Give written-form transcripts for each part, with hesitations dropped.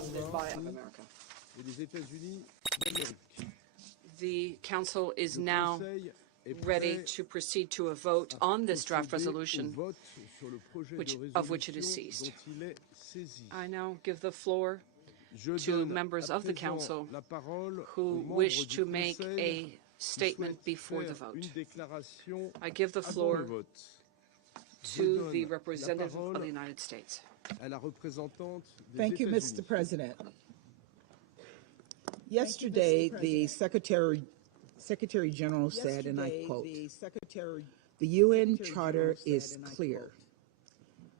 deposited by America. et les États-Unis d'Amérique. The Council is now ready to proceed to a vote on this draft resolution, of which it is seized. I now give the floor to members of the Council who wish to make a statement before the vote. I give the floor to the representative of the United States. Thank you, Mr. President. Yesterday, the Secretary General said, and I quote, "The UN Charter is clear.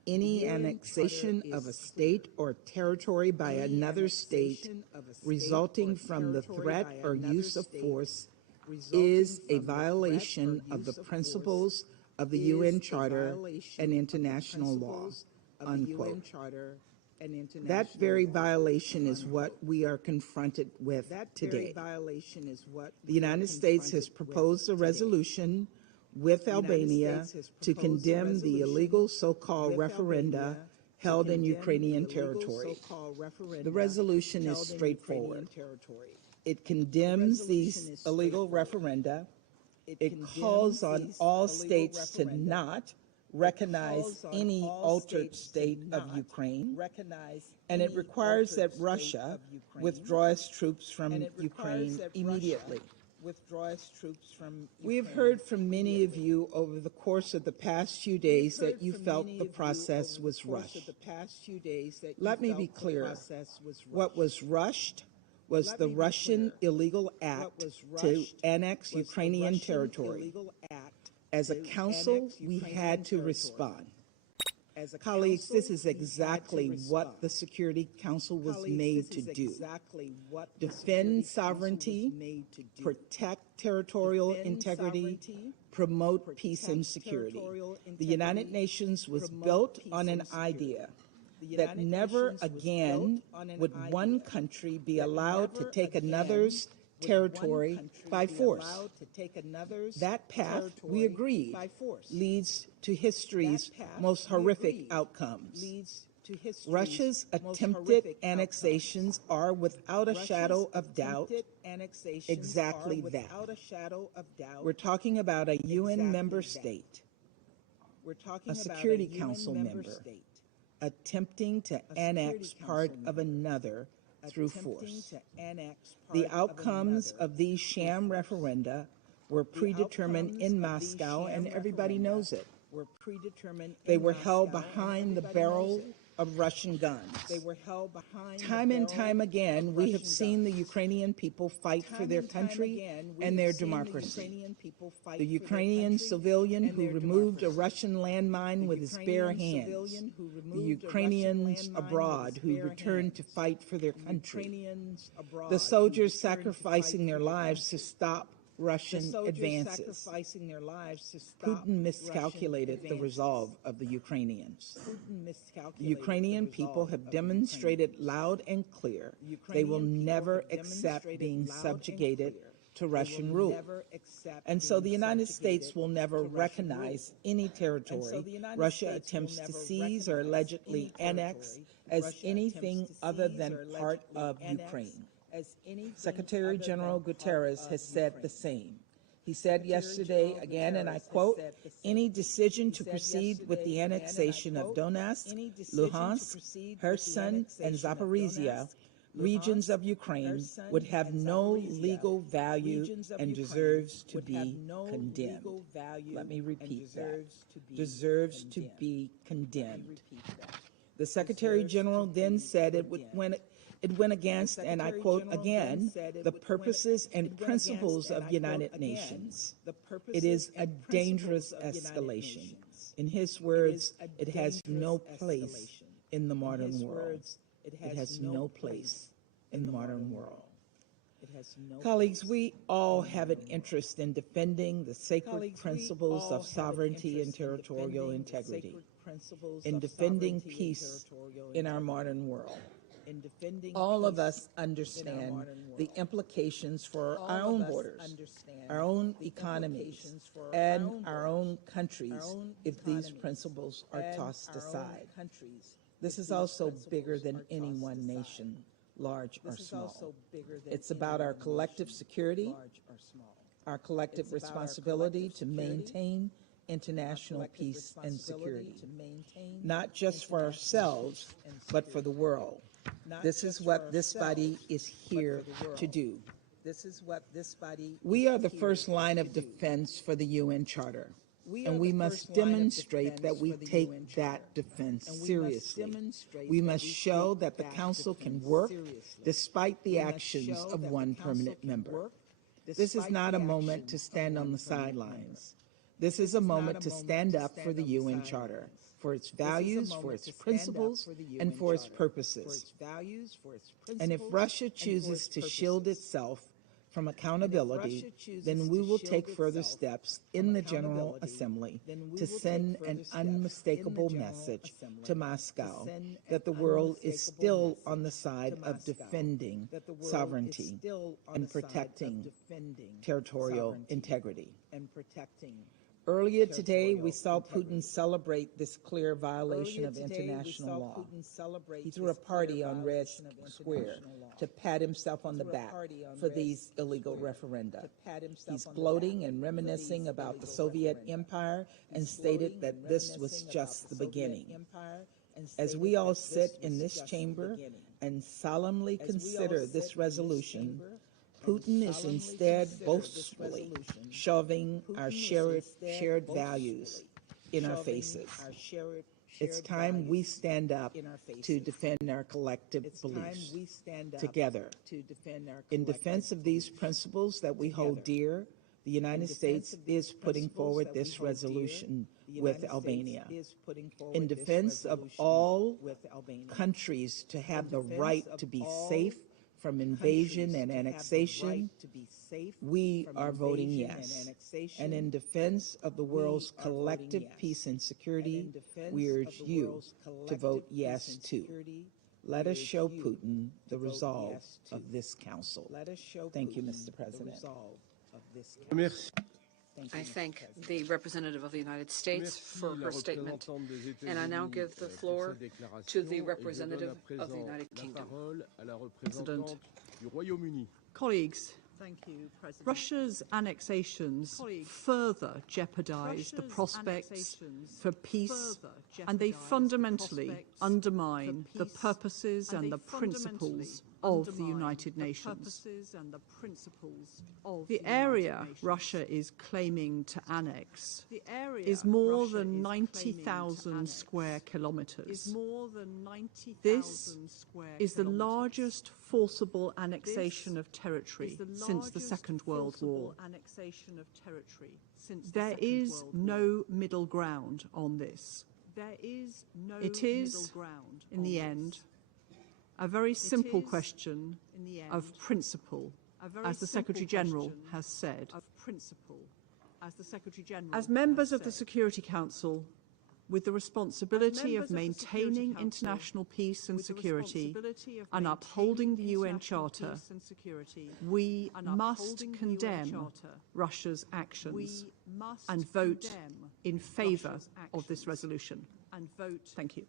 Any annexation of a state or territory by another state resulting from the threat or use of force is a violation of the principles of the UN Charter and international law," unquote. That very violation is what we are confronted with today. The United States has proposed a resolution with Albania to condemn the illegal so-called referenda held in Ukrainian territory. The resolution is straightforward. It condemns these illegal referenda. It calls on all states to not recognize any altered state of Ukraine, and it requires that Russia withdraw its troops from Ukraine immediately. We have heard from many of you over the course of the past few days that you felt the process was rushed. Let me be clear. What was rushed was the Russian illegal act to annex Ukrainian territory. As a council, we had to respond. Colleagues, this is exactly what the Security Council was made to do. Defend sovereignty, protect territorial integrity, promote peace and security. The United Nations was built on an idea that never again would one country be allowed to take another's territory by force. That path, we agreed, leads to history's most horrific outcomes. Russia's attempted annexations are, without a shadow of doubt, exactly that. We're talking about a UN member state, a Security Council member, attempting to annex part of another through force. The outcomes of these sham referenda were predetermined in Moscow, and everybody knows it. They were held behind the barrel of Russian guns. Time and time again, we have seen the Ukrainian people fight for their country and their democracy. The Ukrainian civilian who removed a Russian landmine with his bare hands. The Ukrainians abroad who returned to fight for their country. The soldiers sacrificing their lives to stop Russian advances. Putin miscalculated the resolve of the Ukrainians. The Ukrainian people have demonstrated loud and clear they will never accept being subjugated to Russian rule. And so the United States will never recognize any territory Russia attempts to seize or allegedly annex as anything other than part of Ukraine. Secretary General Guterres has said the same. He said yesterday again, and I quote, "Any decision to proceed with the annexation of Donetsk, Luhansk, Kherson, and Zaporizhia, regions of Ukraine, would have no legal value and deserves to be condemned." Let me repeat that. Deserves to be condemned. The Secretary General then said it went against, and I quote again, "the purposes and principles of United Nations." It is a dangerous escalation. In his words, it has no place in the modern world. It has no place in the modern world. Colleagues, we all have an interest in defending the sacred principles of sovereignty and territorial integrity, in defending peace in our modern world. All of us understand the implications for our own borders, our own economies, and our own countries if these principles are tossed aside. This is also bigger than any one nation, large or small. It's about our collective security, our collective responsibility to maintain international peace and security, not just for ourselves, but for the world. This is what this body is here to do. We are the first line of defense for the UN Charter, and we must demonstrate that we take that defense seriously. We must show that the Council can work despite the actions of one permanent member. This is not a moment to stand on the sidelines. This is a moment to stand up for the UN Charter, for its values, for its principles, and for its purposes. And if Russia chooses to shield itself from accountability, then we will take further steps in the General Assembly to send an unmistakable message to Moscow that the world is still on the side of defending sovereignty and protecting territorial integrity. Earlier today, we saw Putin celebrate this clear violation of international law. He threw a party on Red Square to pat himself on the back for these illegal referenda. He's gloating and reminiscing about the Soviet Empire and stated that this was just the beginning. As we all sit in this chamber and solemnly consider this resolution, Putin is instead boastfully shoving our shared values in our faces. It's time we stand up to defend our collective beliefs together. In defense of these principles that we hold dear, the United States is putting forward this resolution with Albania. In defense of all countries to have the right to be safe from invasion and annexation, we are voting yes. And in defense of the world's collective peace and security, we urge you to vote yes too. Let us show Putin the resolve of this Council. Thank you, Mr. President. Merci. I thank the representative of the United States for her statement, and I now give the floor to the representative of the United Kingdom. President. Colleagues, Russia's annexations further jeopardize the prospects for peace, and they fundamentally undermine the purposes and the principles of the United Nations. The area Russia is claiming to annex is more than 90,000 square kilometers. This is the largest forcible annexation of territory since the Second World War. There is no middle ground on this. It is, in the end, a very simple question of principle, as the Secretary-General has said. As members of the Security Council, with the responsibility of maintaining international peace and security and upholding the UN Charter, we must condemn Russia's actions and vote in favour of this resolution. Thank you.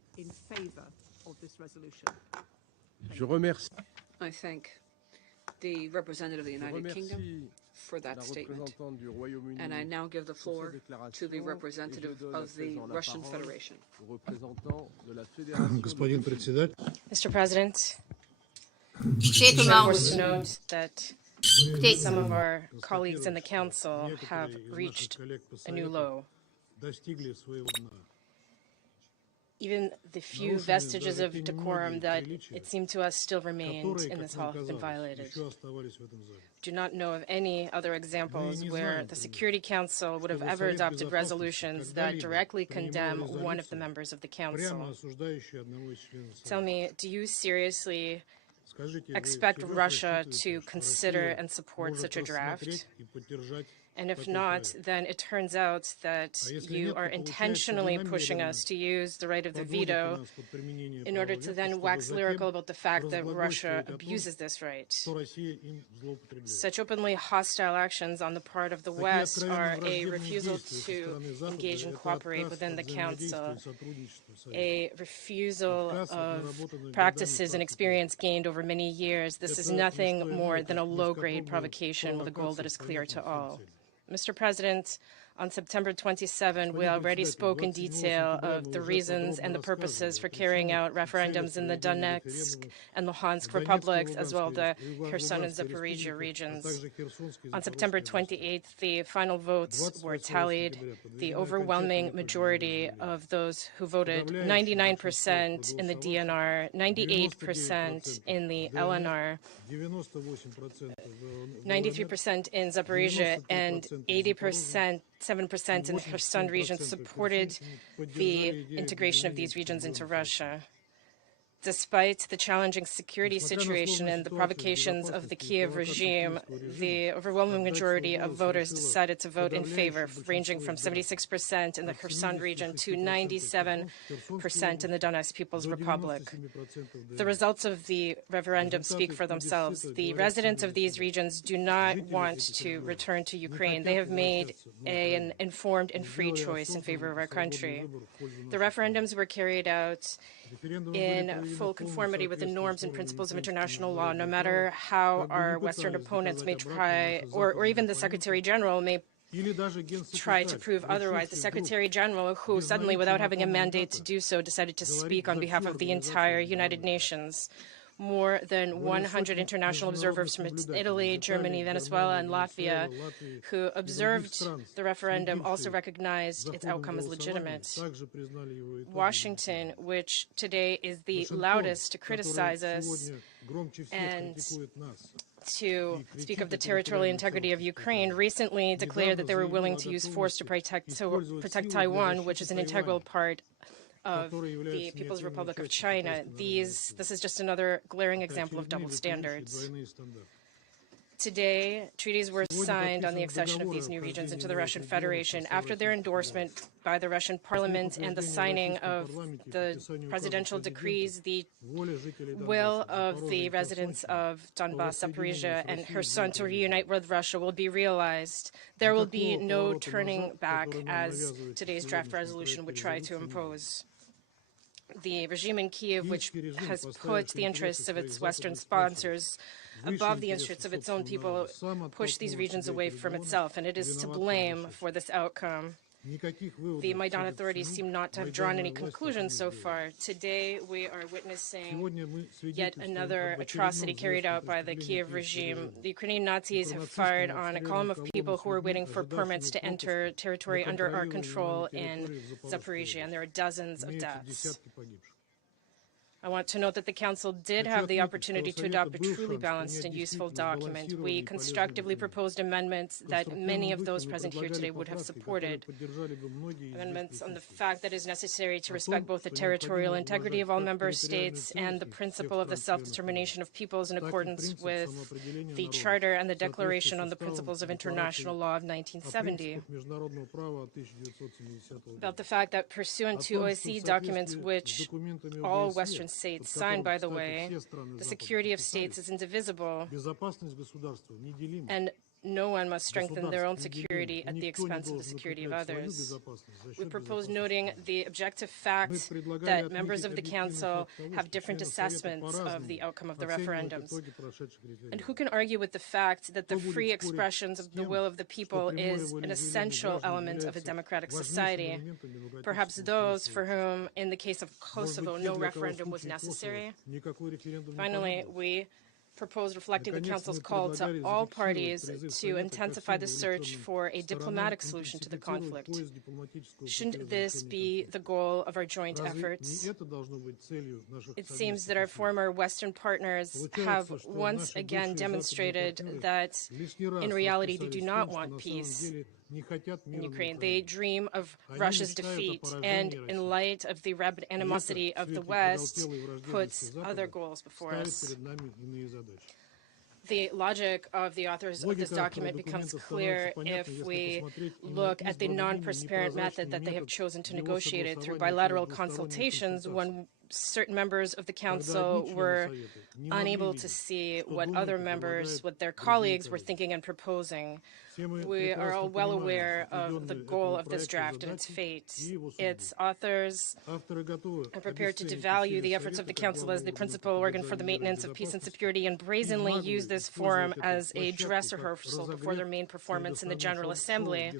I thank the representative of the United Kingdom for that statement, and I now give the floor to the representative of the Russian Federation. Mr. President, it's important to note that some of our colleagues in the Council have reached a new low. Even the few vestiges of decorum that it seemed to us still remained in this hall have been violated. Do not know of any other examples where the Security Council would have ever adopted resolutions that directly condemn one of the members of the Council. Tell me, do you seriously expect Russia to consider and support such a draft? And if not, then it turns out that you are intentionally pushing us to use the right of the veto in order to then wax lyrical about the fact that Russia abuses this right. Such openly hostile actions on the part of the West are a refusal to engage and cooperate within the Council, a refusal of practices and experience gained over many years. This is nothing more than a low-grade provocation with a goal that is clear to all. Mr. President, on September 27, we already spoke in detail of the reasons and the purposes for carrying out referendums in the Donetsk and Luhansk republics, as well as the Kherson and Zaporizhia regions. On September 28, the final votes were tallied. The overwhelming majority of those who voted, 99% in the DNR, 98% in the LNR, 93% in Zaporizhia, and 7% in the Kherson region supported the integration of these regions into Russia. Despite the challenging security situation and the provocations of the Kiev regime, the overwhelming majority of voters decided to vote in favor, ranging from 76% in the Kherson region to 97% in the Donetsk People's Republic. The results of the referendum speak for themselves. The residents of these regions do not want to return to Ukraine. They have made an informed and free choice in favor of our country. The referendums were carried out in full conformity with the norms and principles of international law, no matter how our Western opponents may try, or even the Secretary General may try to prove otherwise. The Secretary General, who suddenly, without having a mandate to do so, decided to speak on behalf of the entire United Nations. More than 100 international observers from Italy, Germany, Venezuela, and Latvia who observed the referendum also recognized its outcome as legitimate. Washington, which today is the loudest to criticize us and to speak of the territorial integrity of Ukraine, recently declared that they were willing to use force to protect Taiwan, which is an integral part of the People's Republic of China. This is just another glaring example of double standards. Today, treaties were signed on the accession of these new regions into the Russian Federation. After their endorsement by the Russian Parliament and the signing of the presidential decrees, the will of the residents of Donbass, Zaporizhia, and Kherson to reunite with Russia will be realized. There will be no turning back, as today's draft resolution would try to impose. The regime in Kiev, which has put the interests of its Western sponsors above the interests of its own people, pushed these regions away from itself, and it is to blame for this outcome. The Maidan authorities seem not to have drawn any conclusions so far. Today, we are witnessing yet another atrocity carried out by the Kiev regime. The Ukrainian Nazis have fired on a column of people who were waiting for permits to enter territory under our control in Zaporizhia, and there are dozens of deaths. I want to note that the Council did have the opportunity to adopt a truly balanced and useful document. We constructively proposed amendments that many of those present here today would have supported. Amendments on the fact that it is necessary to respect both the territorial integrity of all member states and the principle of the self-determination of peoples in accordance with the Charter and the Declaration on the Principles of International Law of 1970. About the fact that pursuant to OSCE documents, which all Western states signed, by the way, the security of states is indivisible, and no one must strengthen their own security at the expense of the security of others. We propose noting the objective fact that members of the Council have different assessments of the outcome of the referendums. And who can argue with the fact that the free expressions of the will of the people is an essential element of a democratic society? Perhaps those for whom, in the case of Kosovo, no referendum was necessary. Finally, we proposed reflecting the Council's call to all parties to intensify the search for a diplomatic solution to the conflict. Shouldn't this be the goal of our joint efforts? It seems that our former Western partners have once again demonstrated that, in reality, they do not want peace in Ukraine. They dream of Russia's defeat, and in light of the rabid animosity of the West, puts other goals before us. The logic of the authors of this document becomes clear if we look at the non-transparent method that they have chosen to negotiate it through bilateral consultations when certain members of the Council were unable to see what other members, what their colleagues were thinking and proposing. We are all well aware of the goal of this draft and its fate. Its authors are prepared to devalue the efforts of the Council as the principal organ for the maintenance of peace and security and brazenly use this forum as a dress rehearsal before their main performance in the General Assembly.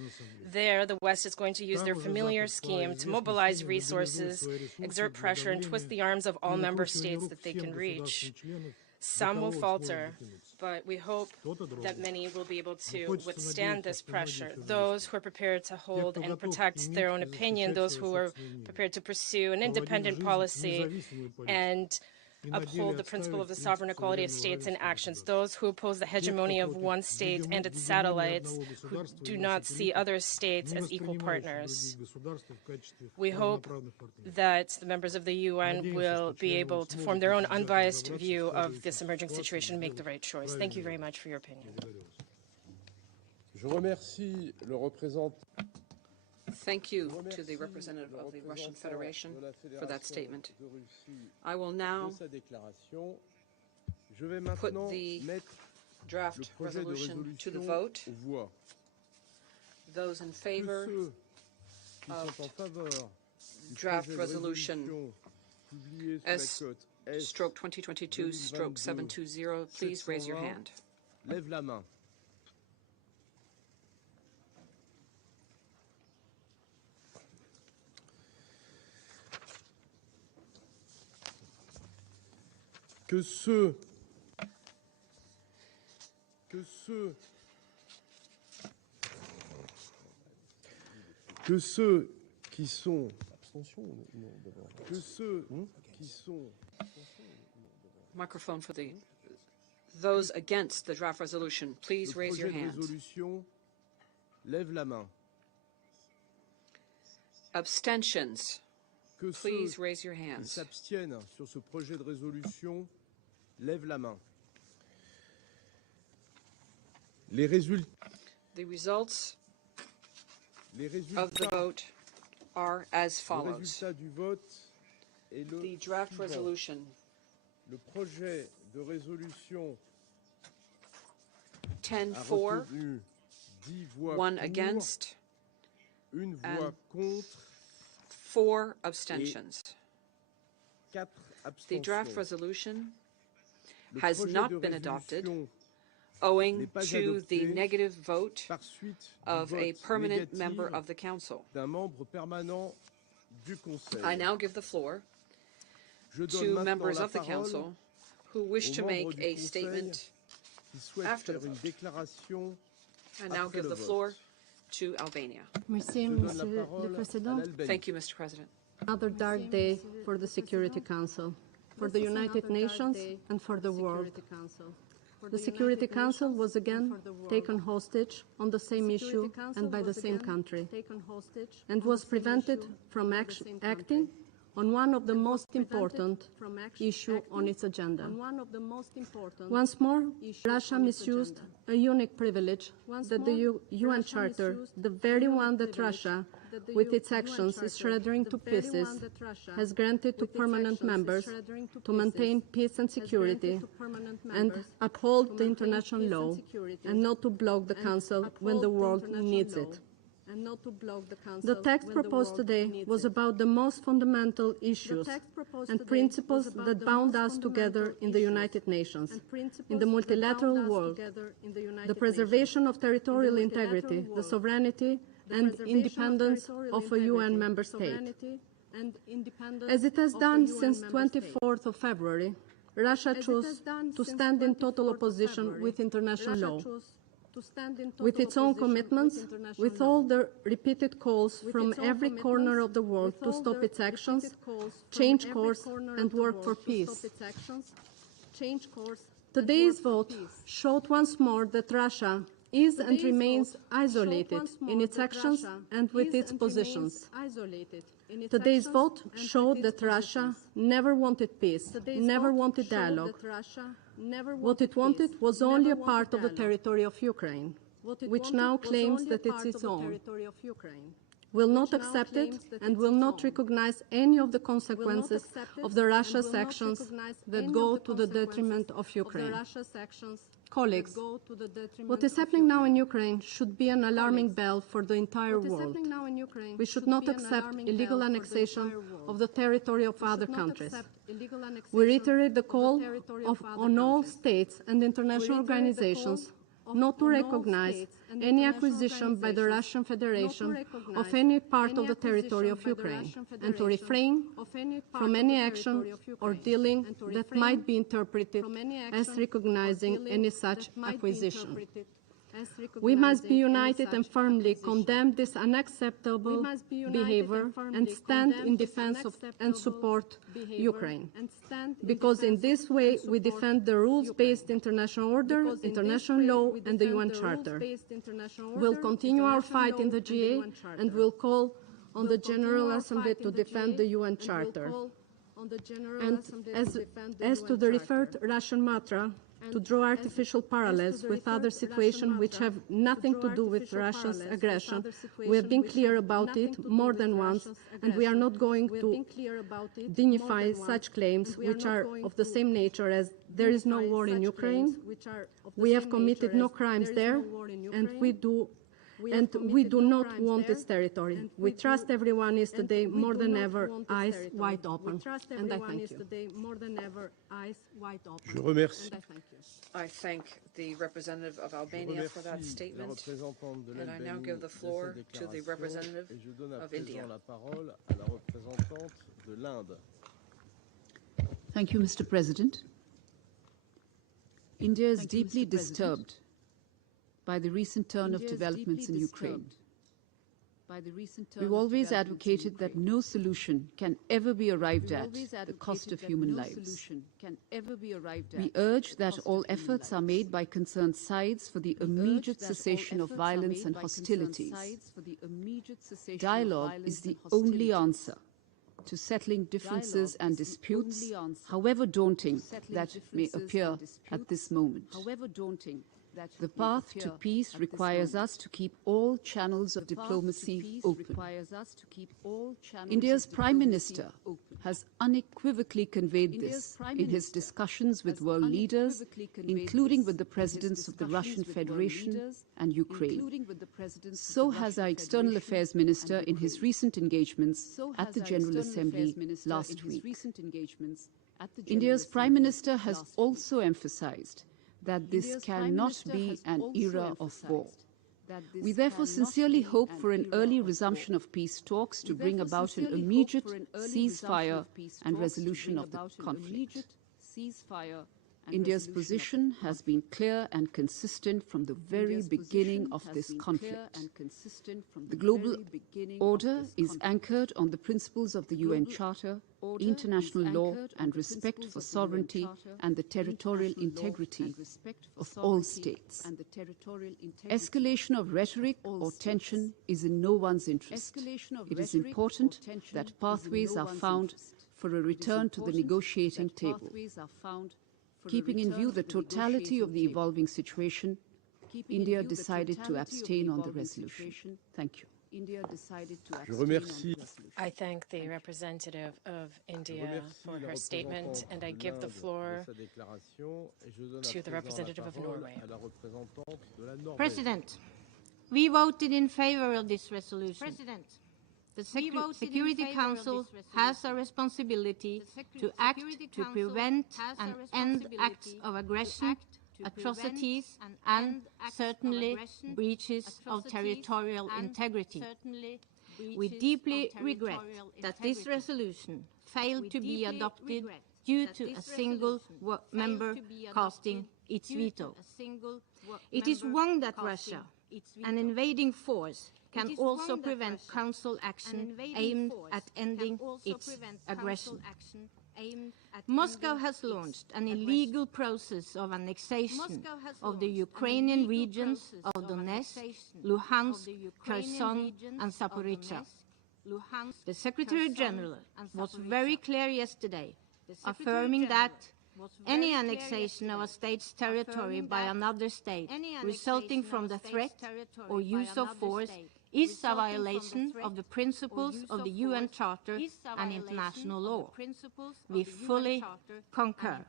There, the West is going to use their familiar scheme to mobilize resources, exert pressure, and twist the arms of all member states that they can reach. Some will falter, but we hope that many will be able to withstand this pressure. Those who are prepared to hold and protect their own opinion, those who are prepared to pursue an independent policy and uphold the principle of the sovereign equality of states in actions, those who oppose the hegemony of one state and its satellites, who do not see other states as equal partners. We hope that the members of the UN will be able to form their own unbiased view of this emerging situation and make the right choice. Thank you very much for your opinion. Je remercie le représentant. Thank you to the representative of the Russian Federation for that statement. I will now put the draft resolution to the vote. Those in favor of draft resolution S/2022/720, please raise your hand. Lève la main. Que ceux qui sont Microphone for those against the draft resolution, please raise your hand. Lève la main. Abstentions, Que please ceux raise your qui hands. s'abstiennent sur ce projet de résolution lèvent la main. Les résultats The results of the vote are as le follows. résultat du vote est le The draft suivant. resolution Le projet de résolution 10 a for, retenu 10 voix 1 pour, against, 1 voix and contre, 4 abstentions. 4 The draft abstentions. resolution Le has projet not de been adopted résolution owing n'est pas to the adopté negative vote par suite du of a vote permanent négatif member of the Council. d'un membre permanent du Conseil. I now give the floor Je donne to maintenant members la of the parole Council who wish aux to membres make du a Conseil statement. qui souhaitent after the faire une vote. déclaration. I now Après give le the vote. floor to Albania. Merci, Je donne la Monsieur le parole à Président. l'Albanie. Thank you, Mr. President. Another dark day for the Security Council, for the United Nations, and for the world. The Security Council was again taken hostage on the same issue and by the same country, and was prevented from acting on one of the most important issues on its agenda. Once more, Russia misused a unique privilege that the UN Charter, the very one that Russia, with its actions, is shreddering to pieces, has granted to permanent members to maintain peace and security and uphold the international law, and not to block the Council when the world needs it. The text proposed today was about the most fundamental issues and principles that bound us together in the United Nations, in the multilateral world, the preservation of territorial integrity, the sovereignty and independence of a UN member state. As it has done since 24th of February, Russia chose to stand in total opposition with international law, with its own commitments, with all the repeated calls from every corner of the world to stop its actions, change course, and work for peace. Today's vote showed once more that Russia is and remains isolated in its actions and with its positions. Today's vote showed that Russia never wanted peace, never wanted dialogue. What it wanted was only a part of the territory of Ukraine, which now claims that it's its own. Will not accept it and will not recognize any of the consequences of the Russia's actions that go to the detriment of Ukraine. Colleagues, what is happening now in Ukraine should be an alarming bell for the entire world. We should not accept illegal annexation of the territory of other countries. We reiterate the call on all states and international organizations not to recognize any acquisition by the Russian Federation of any part of the territory of Ukraine, and to refrain from any action or dealing that might be interpreted as recognizing any such acquisition. We must be united and firmly condemn this unacceptable behavior and stand in defense of and support Ukraine. Because in this way we defend the rules-based international order, international law and the UN Charter. We'll continue our fight in the GA and will call on the General Assembly to defend the UN Charter. And as to the referred Russian mantra, to draw artificial parallels with other situations which have nothing to do with Russia's aggression. We have been clear about it more than once, and we are not going to dignify such claims which are of the same nature as there is no war in Ukraine, we have committed no crimes there, and we do not want its territory. We trust everyone is today more than ever eyes wide open. And I thank you. Je remercie. I thank the representative of Albania for that statement, and I now give the floor to the representative of India. Thank you, Mr. President. India is deeply disturbed by the recent turn of developments in Ukraine. We've always advocated that no solution can ever be arrived at the cost of human lives. We urge that all efforts are made by concerned sides for the immediate cessation of violence and hostilities. Dialogue is the only answer to settling differences and disputes, however daunting that may appear at this moment. The path to peace requires us to keep all channels of diplomacy open. India's Prime Minister has unequivocally conveyed this in his discussions with world leaders, including with the presidents of the Russian Federation and Ukraine. So has our External Affairs Minister in his recent engagements at the General Assembly last week. India's Prime Minister has also emphasized that this cannot be an era of war. We therefore sincerely hope for an early resumption of peace talks to bring about an immediate ceasefire and resolution of the conflict. India's position has been clear and consistent from the very beginning of this conflict. The global order is anchored on the principles of the UN Charter, international law and respect for sovereignty and the territorial integrity of all states. Escalation of rhetoric or tension is in no one's interest. It is important that pathways are found for a return to the negotiating table. Keeping in view the totality of the evolving situation, India decided to abstain on the resolution. Thank you. I thank the representative of India for her statement, and I give the floor to the representative of Norway. President, we voted in favor of this resolution. The Security Council has a responsibility to act to prevent and end acts of aggression, atrocities, and certainly breaches of territorial integrity. We deeply regret that this resolution failed to be adopted due to a single member casting its veto. It is wrong that Russia, an invading force, can also prevent Council action aimed at ending its aggression. Moscow has launched an illegal process of annexation of the Ukrainian regions of Donetsk, Luhansk, Kherson, and Zaporizhzhia. The Secretary General was very clear yesterday, affirming that any annexation of a state's territory by another state resulting from the threat or use of force is a violation of the principles of the UN Charter and international law. We fully concur.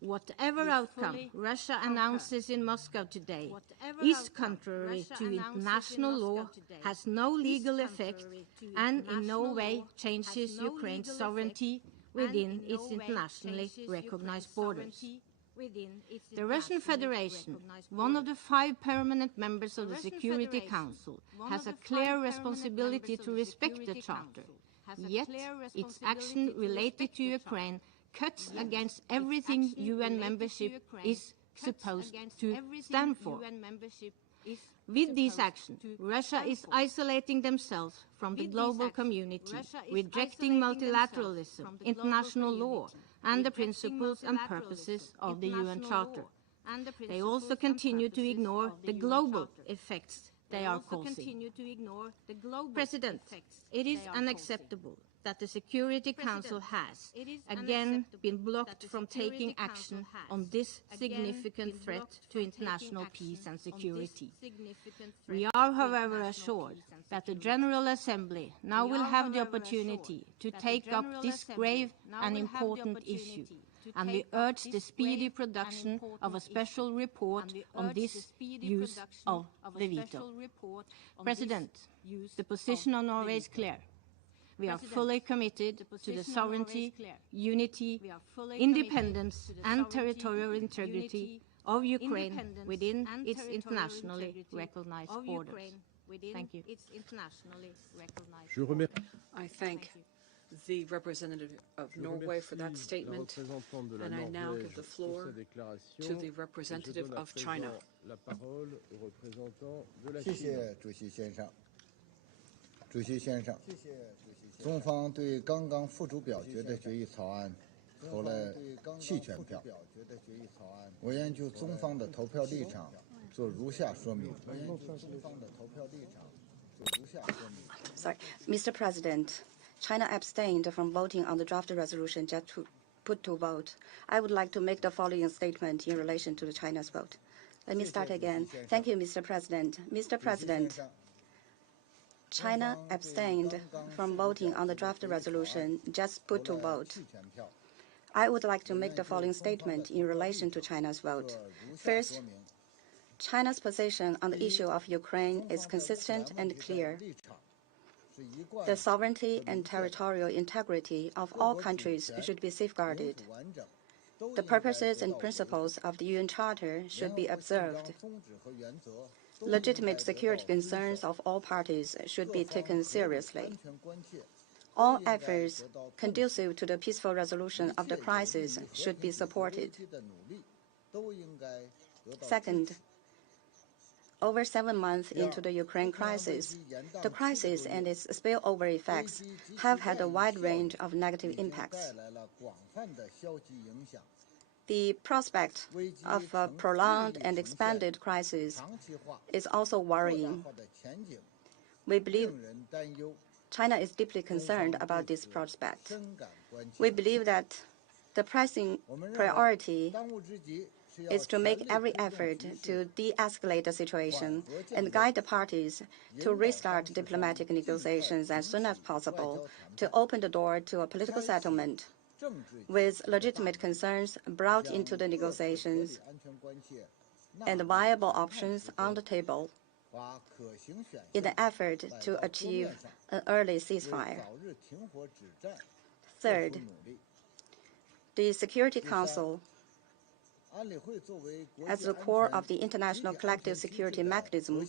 Whatever outcome Russia announces in Moscow today is contrary to international law, has no legal effect, and in no way changes Ukraine's sovereignty within its internationally recognized borders. The Russian Federation, one of the 5 permanent members of the Security Council, has a clear responsibility to respect the Charter. Yet, its action related to Ukraine cuts against everything UN membership is supposed to stand for. With these actions, Russia is isolating themselves from the global community, rejecting multilateralism, international law, and the principles and purposes of the UN Charter. They also continue to ignore the global effects they are causing. President, it is unacceptable that the Security Council has again been blocked from taking action on this significant threat to international peace and security. We are, however, assured that the General Assembly now will have the opportunity to take up this grave and important issue, and we urge the speedy production of a special report on this use of the veto. President, the position of Norway is clear. We are fully committed to the sovereignty, unity, independence, and territorial integrity of Ukraine within its internationally recognized borders. Thank you. I thank the representative of Norway for that statement, and I now give the floor to the representative of China. 主席先生，中方对刚刚付诸表决的决议草案投了弃权票。我愿就中方的投票立场做如下说明。Sorry, Mr. President, China abstained from voting on the draft resolution just put to vote. I would like to make the following statement in relation to China's vote. Let me start again. Thank you, Mr. President. Mr. President, China abstained from voting on the draft resolution just put to vote. I would like to make the following statement in relation to China's vote. First, China's position on the issue of Ukraine is consistent and clear. The sovereignty and territorial integrity of all countries should be safeguarded. The purposes and principles of the UN Charter should be observed. Legitimate security concerns of all parties should be taken seriously. All efforts conducive to the peaceful resolution of the crisis should be supported. Second, over 7 months into the Ukraine crisis, the crisis and its spillover effects have had a wide range of negative impacts. The prospect of a prolonged and expanded crisis is also worrying. We believe China is deeply concerned about this prospect. We believe that the pressing priority is to make every effort to de-escalate the situation and guide the parties to restart diplomatic negotiations as soon as possible to open the door to a political settlement with legitimate concerns brought into the negotiations and viable options on the table in the effort to achieve an early ceasefire. Third, the Security Council, as the core of the international collective security mechanism,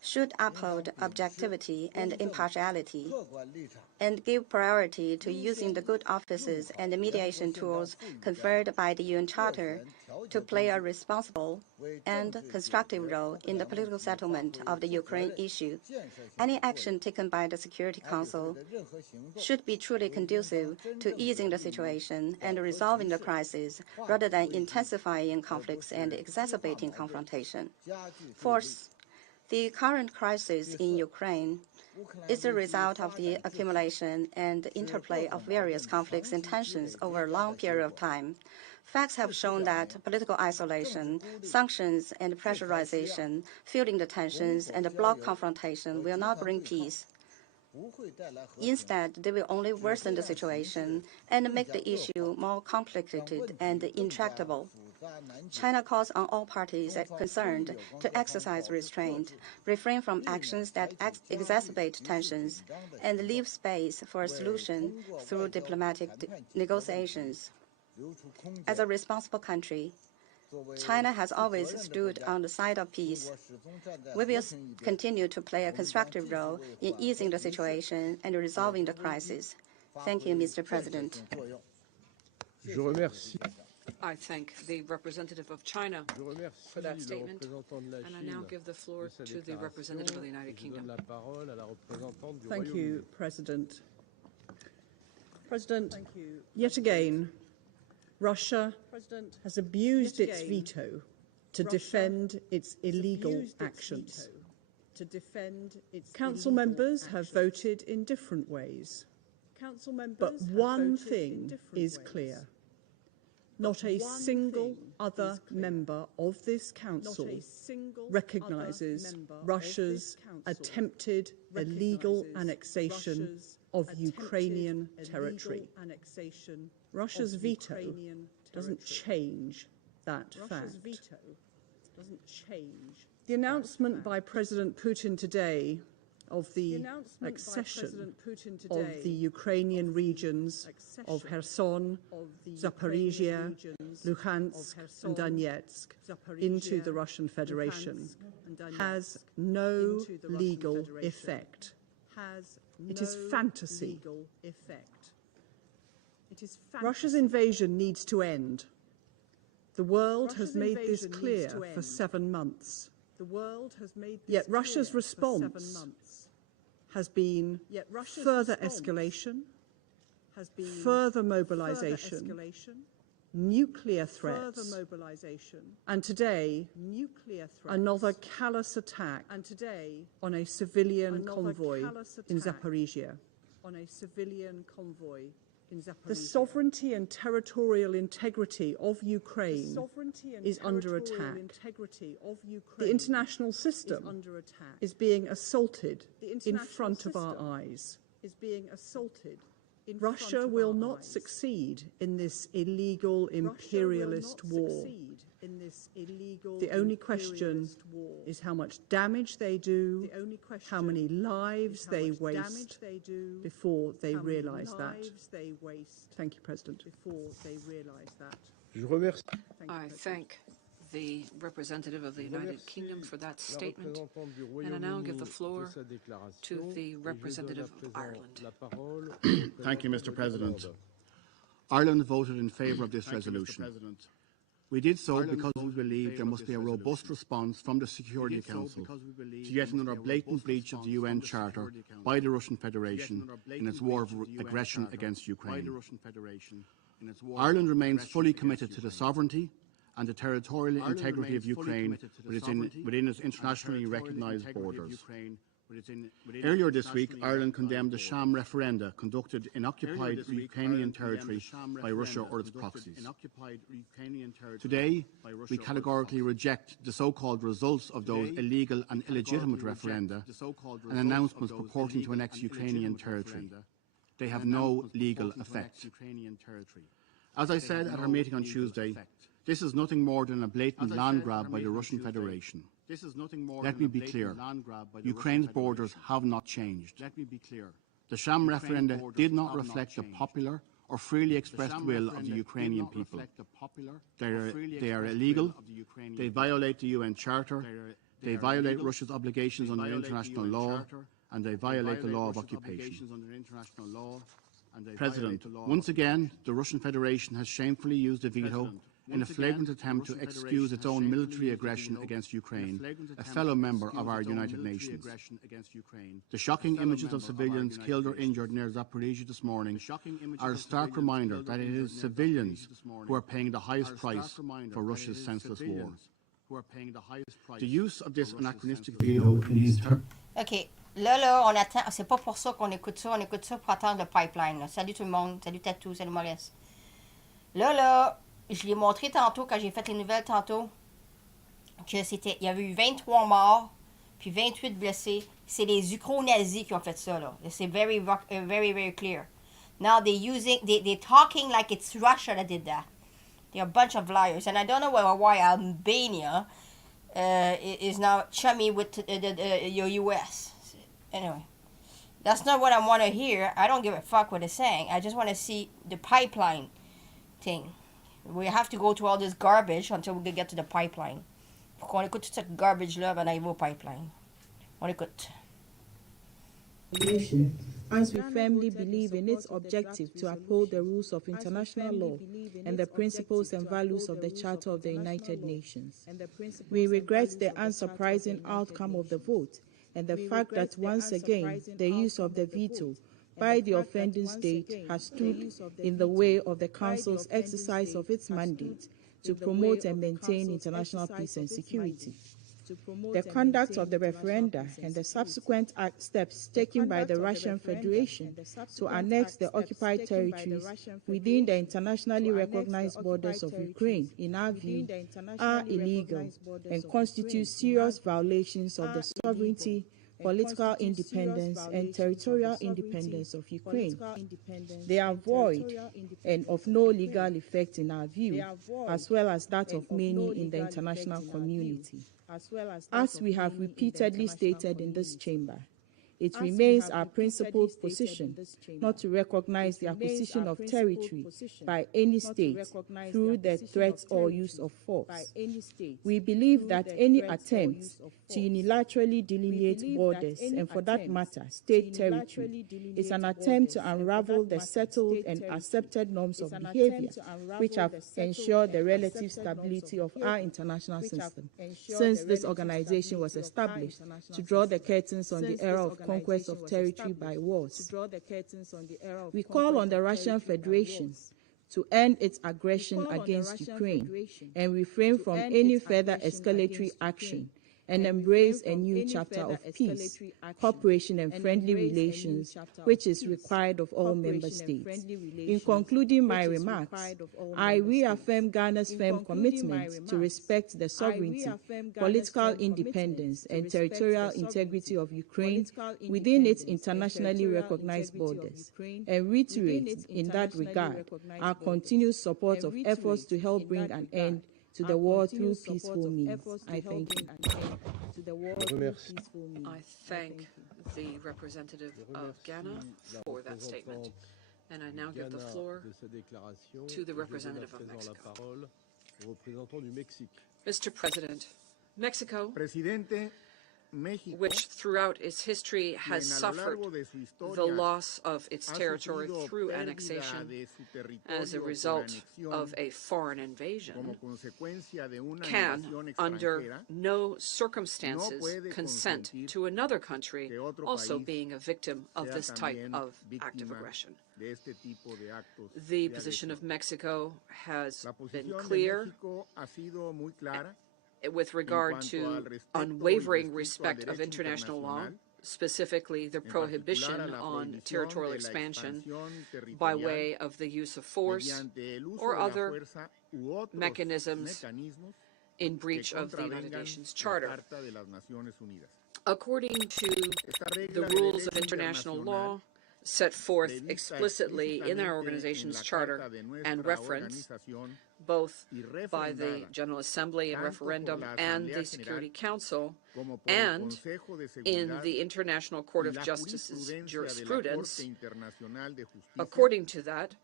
should uphold objectivity and impartiality and give priority to using the good offices and the mediation tools conferred by the UN Charter to play a responsible and constructive role in the political settlement of the Ukraine issue. Any action taken by the Security Council should be truly conducive to easing the situation and resolving the crisis rather than intensifying conflicts and exacerbating confrontation. Fourth, the current crisis in Ukraine is a result of the accumulation and interplay of various conflicts and tensions over a long period of time. Facts have shown that political isolation, sanctions, and pressurization, fueling the tensions and bloc confrontation will not bring peace. Instead, they will only worsen the situation and make the issue more complicated and intractable. China calls on all parties concerned to exercise restraint, refrain from actions that exacerbate tensions, and leave space for a solution through diplomatic negotiations. As a responsible country, China has always stood on the side of peace. We will continue to play a constructive role in easing the situation and resolving the crisis. Thank you, Mr. President. I thank the representative of China for that statement, and I now give the floor to the representative of the United Kingdom. Thank you, President. President, yet again, Russia has abused its veto to defend its illegal actions. Council members have voted in different ways, but one thing is clear. Not a single other member of this Council recognises Russia's attempted illegal annexation of Ukrainian territory. Russia's veto doesn't change that fact. The announcement by President Putin today of the accession of the Ukrainian regions of Kherson, Zaporizhia, Luhansk and Donetsk into the Russian Federation has no legal effect. It is fantasy. Russia's invasion needs to end. The world has made this clear for 7 months. Yet Russia's response has been further escalation, further mobilization, nuclear threats, and today another callous attack on a civilian convoy in Zaporizhia. The sovereignty and territorial integrity of Ukraine is under attack. The international system is being assaulted in front of our eyes. Russia will not succeed in this illegal imperialist war. The only question is how much damage they do, how many lives they waste before they realise that. Thank you, President. I thank the representative of the United Kingdom for that statement, and I now give the floor to the representative of Ireland. Thank you, Mr. President. Ireland voted in favour of this resolution. We did so because we believe there must be a robust response from the Security Council to yet another blatant breach of the UN Charter by the Russian Federation in its war of aggression against Ukraine. Ireland remains fully committed to the sovereignty and the territorial integrity of Ukraine within its internationally recognised borders. Earlier this week, Ireland condemned the sham referenda conducted in occupied Ukrainian territory by Russia or its proxies. Today, we categorically reject the so-called results of those illegal and illegitimate referenda and announcements purporting to annex Ukrainian territory. They have no legal effect. As I said at our meeting on Tuesday, this is nothing more than a blatant land grab by the Russian Federation. Let me be clear. Ukraine's borders have not changed. The sham referenda did not reflect the popular or freely expressed will of the Ukrainian people. They are illegal, they violate the UN Charter, They violate Russia's obligations under international law, and they violate the law of occupation. President, once again, the Russian Federation has shamefully used the veto in a flagrant attempt to excuse its own military aggression against Ukraine, a fellow member of our United Nations. The shocking images of civilians killed or injured near Zaporizhzhia this morning are a stark reminder that it is civilians who are paying the highest price for Russia's senseless war. The use of this anachronistic veto in these terms. OK. Là, on attend. C'est pas pour ça qu'on écoute ça. On écoute ça pour attendre le pipeline. Là. Salut tout le monde. Salut Tatou. Salut Maurice. Là, je l'ai montré tantôt quand j'ai fait les nouvelles tantôt. Que il y avait eu 23 morts, puis 28 blessés. C'est les Ukro-nazis qui ont fait ça, là. C'est very, very clear. Now they're talking like it's Russia that did that. They're a bunch of liars. And I don't know why Albania is now chummy with the US. Anyway, that's not what I want to hear. I don't give a fuck what they're saying. I just want to see the pipeline thing. We have to go to all this garbage until we get to the pipeline. Faut qu'on écoute toute cette garbage-là avant d'arriver au pipeline. On écoute. As we firmly believe in its objective to uphold the rules of international law and the principles and values of the Charter of the United Nations. We regret the unsurprising outcome of the vote and the fact that once again the use of the veto by the offending state has stood in the way of the Council's exercise of its mandate to promote and maintain international peace and security. The conduct of the referenda and the subsequent steps taken by the Russian Federation to annex the occupied territories within the internationally recognized borders of Ukraine, in our view, are illegal and constitute serious violations of the sovereignty, political independence, and territorial independence of Ukraine. They are void and of no legal effect in our view, as well as that of many in the international community. As we have repeatedly stated in this chamber, it remains our principled position not to recognize the acquisition of territory by any state through the threat or use of force. We believe that any attempt to unilaterally delineate borders, and for that matter, state territory, is an attempt to unravel the settled and accepted norms of behavior which have ensured the relative stability of our international system since this organization was established to draw the curtains on the era of conquest of territory by wars. We call on the Russian Federation to end its aggression against Ukraine and refrain from any further escalatory action and embrace a new chapter of peace, cooperation and friendly relations, which is required of all member states. In concluding my remarks, I reaffirm Ghana's firm commitment to respect the sovereignty, political independence and territorial integrity of Ukraine within its internationally recognized borders, and reiterate in that regard our continued support of efforts to help bring an end to the war through peaceful means. I thank you. I thank the representative of Ghana for that statement. And I now give the floor to the representative of Mexico. Mr. President, Mexico, which throughout its history has suffered the loss of its territory through annexation as a result of a foreign invasion, can, under no circumstances, consent to another country also being a victim of this type of act of aggression. The position of Mexico has been clear with regard to unwavering respect of international law, specifically the prohibition on territorial expansion by way of the use of force or other mechanisms in breach of the United Nations Charter. According to the rules of international law set forth explicitly in our organization's charter and referenced both by the General Assembly and referendum and the Security Council, and in the International Court of Justice's jurisprudence, according to that,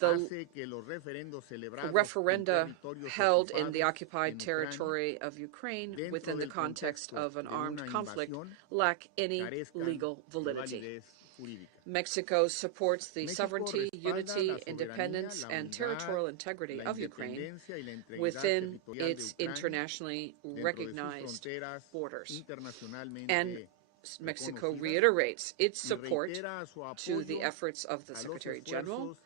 hace que los referendos celebrados referenda en territorios held in ocupados the occupied en territory of Ukraine dentro within the del context contexto of an de armed una conflict invasión, lack any carezcan legal de validity. validez jurídica. Mexico supports the México sovereignty, respalda unity, la soberanía, independence, la and unidad, territorial integrity la of Ukraine independencia y la integridad within territorial de its Ucrania internationally dentro de sus recognized fronteras borders. internacionalmente And Mexico reconocidas, reiterates its y support reitera su to the apoyo efforts of the a los Secretary General esfuerzos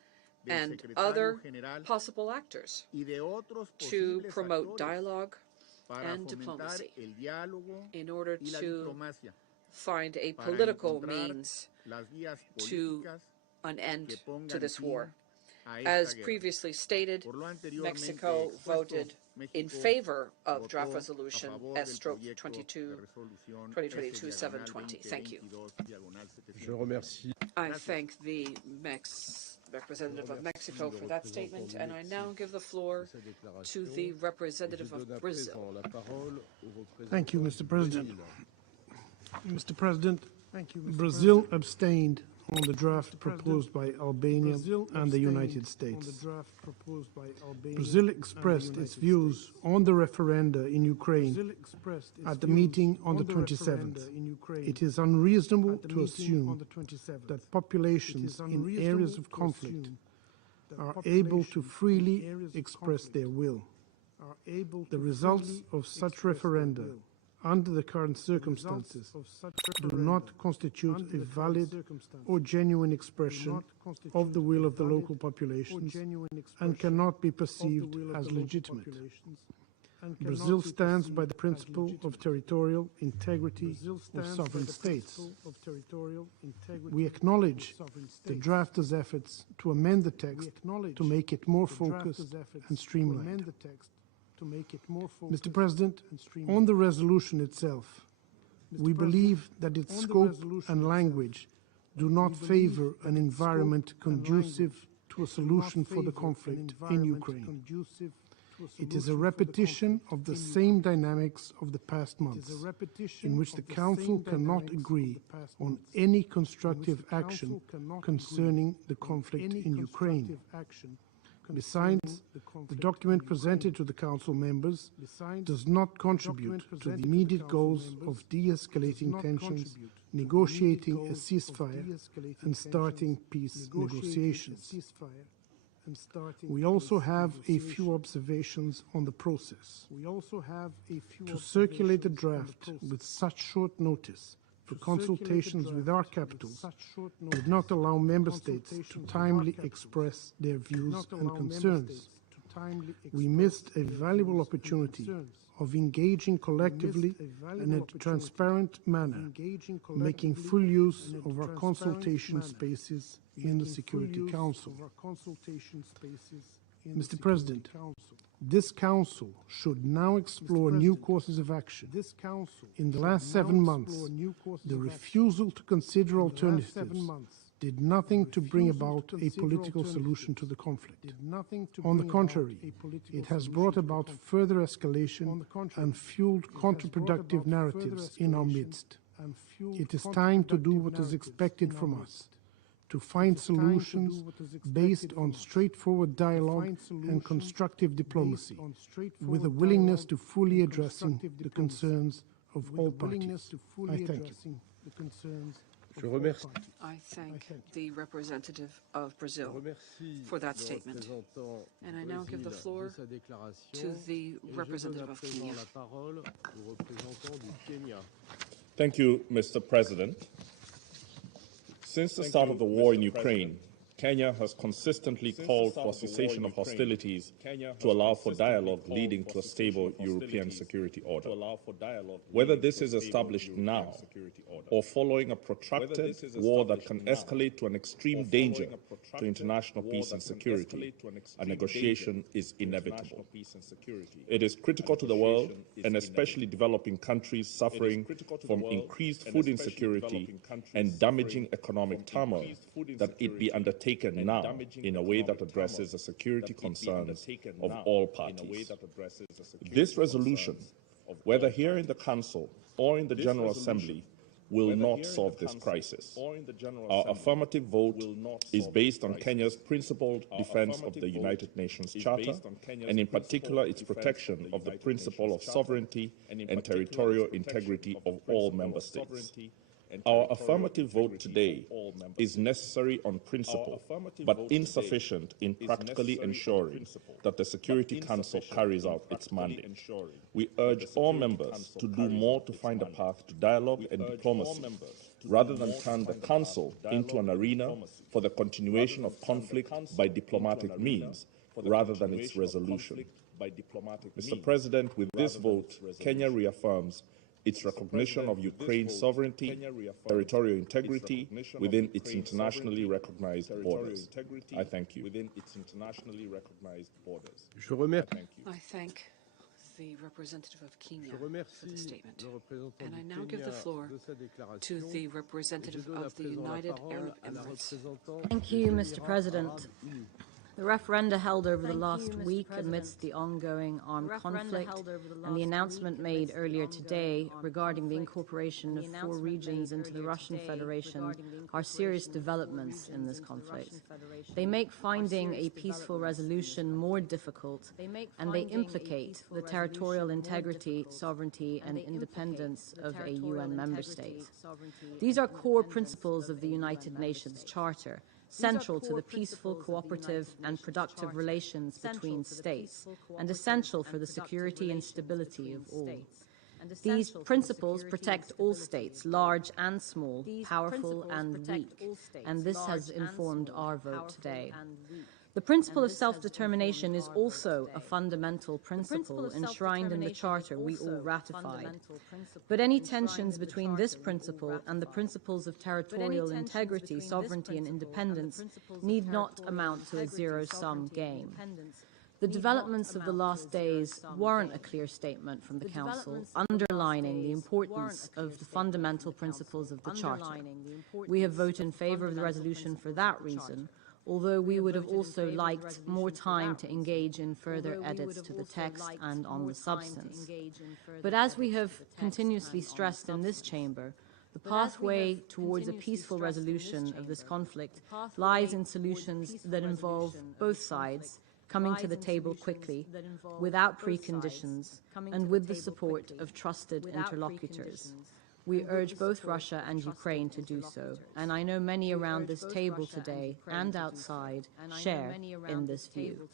del and secretario other general possible actors y de otros to posibles promote actores dialogue para and fomentar diplomacy el diálogo in order y la to diplomacia find a para political encontrar means las vías to políticas an end que to pongan this fin war. a esta As guerra. previously stated, Por lo anteriormente Mexico expuesto, voted in México favor of draft votó a resolution favor del S/22 proyecto de resolución 2022-720. Thank you. Je remercie. I thank the representative of Mexico for that statement, and I now give the floor to the representative of Brazil. Thank you, Mr. President. Mr. President, Brazil abstained on the draft proposed by Albania and the United States. Brazil expressed its views on the referenda in Ukraine at the meeting on the 27th. It is unreasonable to assume that populations in areas of conflict are able to freely express their will. The results of such referenda under the current circumstances do not constitute a valid or genuine expression of the will of the local populations and cannot be perceived as legitimate. Brazil stands by the principle of territorial integrity of sovereign states. We acknowledge the drafters' efforts to amend the text to make it more focused and streamlined. Mr. President, on the resolution itself, we believe that its scope and language do not favor an environment conducive to a solution for the conflict in Ukraine. It is a repetition of the same dynamics of the past months, in which the Council cannot agree on any constructive action concerning the conflict in Ukraine. Besides, the document presented to the Council members does not contribute to the immediate goals of de-escalating tensions, negotiating a ceasefire, and starting peace negotiations. We also have a few observations on the process. To circulate a draft with such short notice for consultations with our capitals did not allow member states to timely express their views and concerns. We missed a valuable opportunity of engaging collectively in a transparent manner, making full use of our consultation spaces in the Security Council. Mr. President, this Council should now explore new courses of action. In the last 7 months, the refusal to consider alternatives did nothing to bring about a political solution to the conflict. On the contrary, it has brought about further escalation and fueled counterproductive narratives in our midst. It is time to do what is expected from us, to find solutions based on straightforward dialogue and constructive diplomacy, with a willingness to fully addressing the concerns of all parties. I thank you. Je remercie. I thank the representative of Brazil for that statement. And I now give the floor to the representative of Kenya. Thank you, Mr. President. Since the start of the war in Ukraine, Kenya has consistently called for cessation of hostilities to allow for dialogue leading to a stable European security order. Whether this is established now or following a protracted war that can escalate to an extreme danger to international peace and security, a negotiation is inevitable. It is critical to the world, and especially developing countries suffering from increased food insecurity and damaging economic turmoil, that it be undertaken now in a way that addresses the security concerns of all parties. This resolution, whether here in the Council or in the General Assembly, will not solve this crisis. Our affirmative vote is based on Kenya's principled defense of the United Nations Charter, and in particular its protection of the principle of sovereignty and territorial integrity of all member states. Our affirmative vote today is necessary on principle, but insufficient in practically ensuring that the Security Council carries out its mandate. We urge all members to do more to find a path to dialogue and diplomacy, rather than turn the Council into an arena for the continuation of conflict by diplomatic means, rather than its resolution. Mr. President, with this vote, Kenya reaffirms its recognition of Ukraine's sovereignty, territorial integrity within its internationally recognized borders. I thank you. I thank the representative of Kenya for the statement. And I now give the floor to the representative of the United Arab Emirates. Thank you, Mr. President. The referenda held over the last week amidst the ongoing armed conflict and the announcement made earlier today regarding the incorporation of 4 regions into the Russian Federation are serious developments in this conflict. They make finding a peaceful resolution more difficult, and they implicate the territorial integrity, sovereignty, and independence of a UN member state. These are core principles of the United Nations Charter, central to the peaceful, cooperative, and productive relations between states, and essential for the security and stability of all. These principles protect all states, large and small, powerful and weak, and this has informed our vote today. The principle of self-determination is also a fundamental principle enshrined in the Charter we all ratified. But any tensions between this principle and the principles of territorial integrity, sovereignty and independence need not amount to a zero-sum game. The developments of the last days warrant a clear statement from the Council, underlining the importance of the fundamental principles of the Charter. We have voted in favour of the resolution for that reason, although we would have also liked more time to engage in further edits to the text and on the substance. But as we have continuously stressed in this chamber, the pathway towards a peaceful resolution of this conflict lies in solutions that involve both sides coming to the table quickly, without preconditions, and with the support of trusted interlocutors. We urge both Russia and Ukraine to do so, and I know many around this table today and outside share in this view.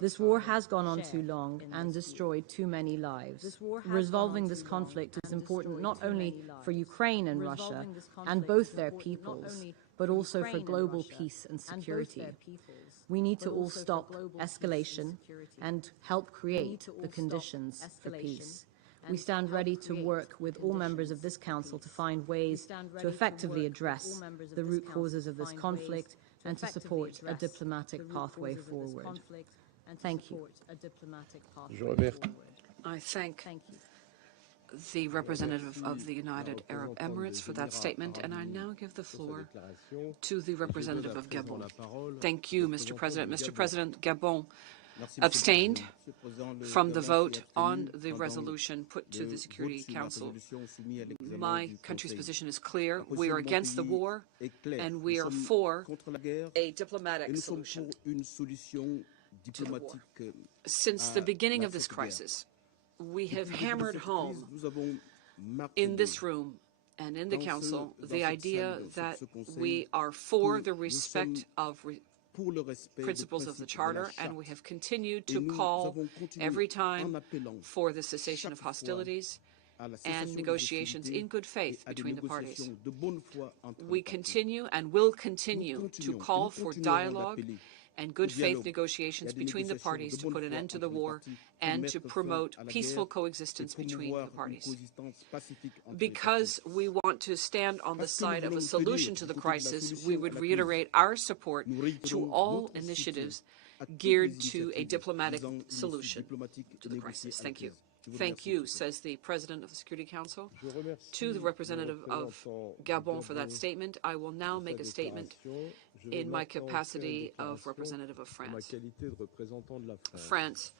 This war has gone on too long and destroyed too many lives. Resolving this conflict is important not only for Ukraine and Russia and both their peoples, but also for global peace and security. We need to all stop escalation and help create the conditions for peace. We stand ready to work with all members of this Council to find ways to effectively address the root causes of this conflict and to support a diplomatic pathway forward. Thank you. I thank the representative of the United Arab Emirates for that statement, and I now give the floor to the representative of Gabon. Thank you, Mr. President. Mr. President, Gabon abstained from the vote on the resolution put to the Security Council. My country's position is clear. We are against the war, and we are for a diplomatic solution to the war. Since the beginning of this crisis, we have hammered home in this room and in the Council the idea that we are for the respect of principles of the Charter, and we have continued to call every time for the cessation of hostilities and negotiations in good faith between the parties. We continue and will continue to call for dialogue and good faith negotiations between the parties to put an end to the war and to promote peaceful coexistence between the parties. Because we want to stand on the side of a solution to the crisis, we would reiterate our support to all initiatives geared to a diplomatic solution to the crisis. Thank you. Thank you, says the President of the Security Council. To the representative of Gabon for that statement, I will now make a statement in my capacity of representative of France. France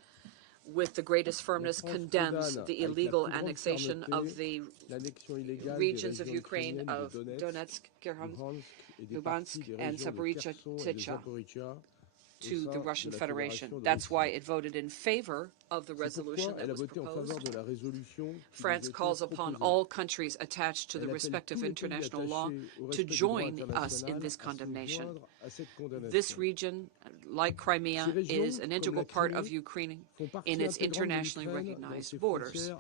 with the greatest firmness, condemns the illegal annexation of the regions of Ukraine of Donetsk, Luhansk, and Zaporizhzhia to the Russian Federation. That's why it voted in favor of the resolution that was proposed. France calls upon all countries attached to the respective international law to join us in this condemnation. This region, like Crimea, is an integral part of Ukraine in its internationally recognized borders.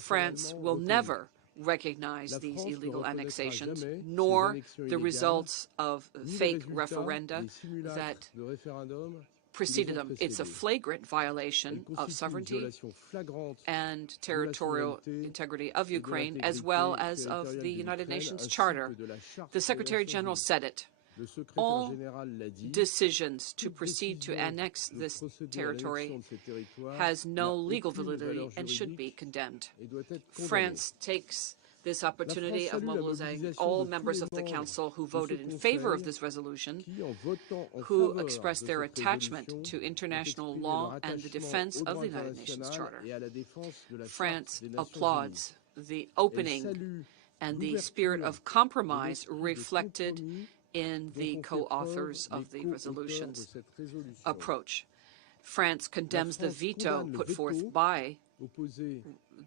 France will never recognize these illegal annexations, nor the results of fake referenda that preceded them. It's a flagrant violation of sovereignty and territorial integrity of Ukraine, as well as of the United Nations Charter. The Secretary General said it. All decisions to proceed to annex this territory has no legal validity and should be condemned. France takes this opportunity of mobilizing all members of the Council who voted in favor of this resolution, who expressed their attachment to international law and the defense of the United Nations Charter. France applauds the opening and the spirit of compromise reflected in the co-authors of the resolution's approach. France condemns the veto put forth by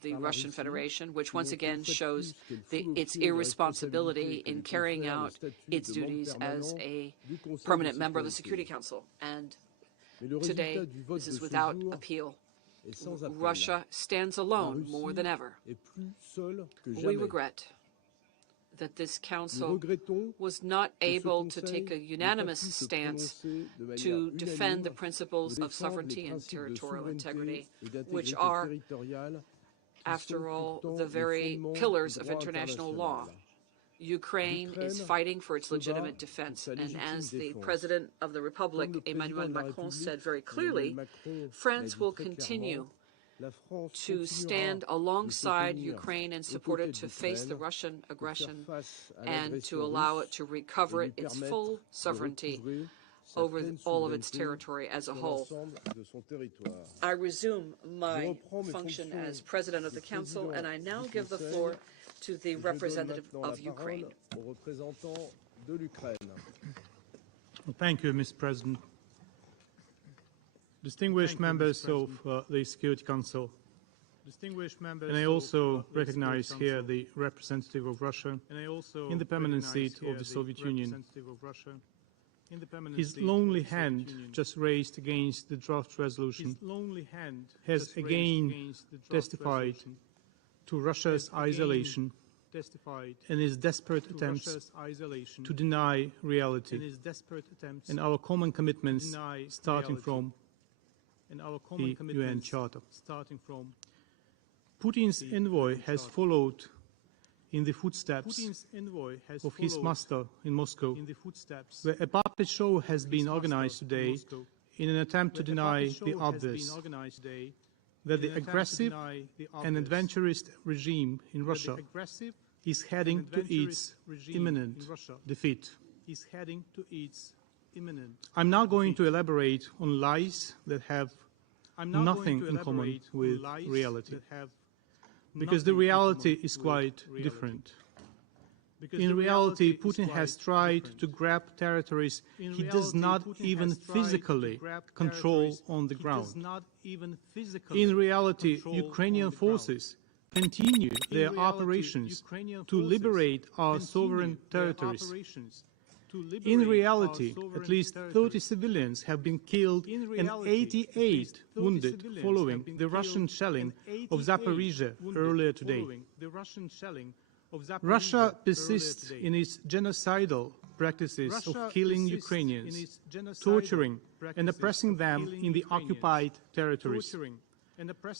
the Russian Federation, which once again shows its irresponsibility in carrying out its duties as a permanent member of the Security Council. And today, this is without appeal. Russia stands alone more than ever. We regret that this Council was not able to take a unanimous stance to defend the principles of sovereignty and territorial integrity, which are, after all, the very pillars of international law. Ukraine is fighting for its legitimate defense, and as the President of the Republic, Emmanuel Macron, said very clearly, France will continue to stand alongside Ukraine and support it to face the Russian aggression and to allow it to recover its full sovereignty over all of its territory as a whole. I resume my function as President of the Council, and I now give the floor to the representative of Ukraine. Thank you, Mr. President. Distinguished members of the Security Council, and I also recognize here the representative of Russia in the permanent seat of the Soviet Union. His lonely hand just raised against the draft resolution has again testified to Russia's isolation and his desperate attempts to deny reality and our common commitments starting from the UN Charter. Putin's envoy has followed in the footsteps of his master in Moscow, where a puppet show has been organized today in an attempt to deny the obvious, that the aggressive and adventurous regime in Russia is heading to its imminent defeat. I'm now going to elaborate on lies that have nothing in common with reality, because the reality is quite different. In reality, Putin has tried to grab territories he does not even physically control on the ground. In reality, Ukrainian forces continue their operations to liberate our sovereign territories. In reality, at least 30 civilians have been killed and 88 wounded following the Russian shelling of Zaporizhzhia earlier today. Russia persists in its genocidal practices of killing Ukrainians, torturing and oppressing them in the occupied territories.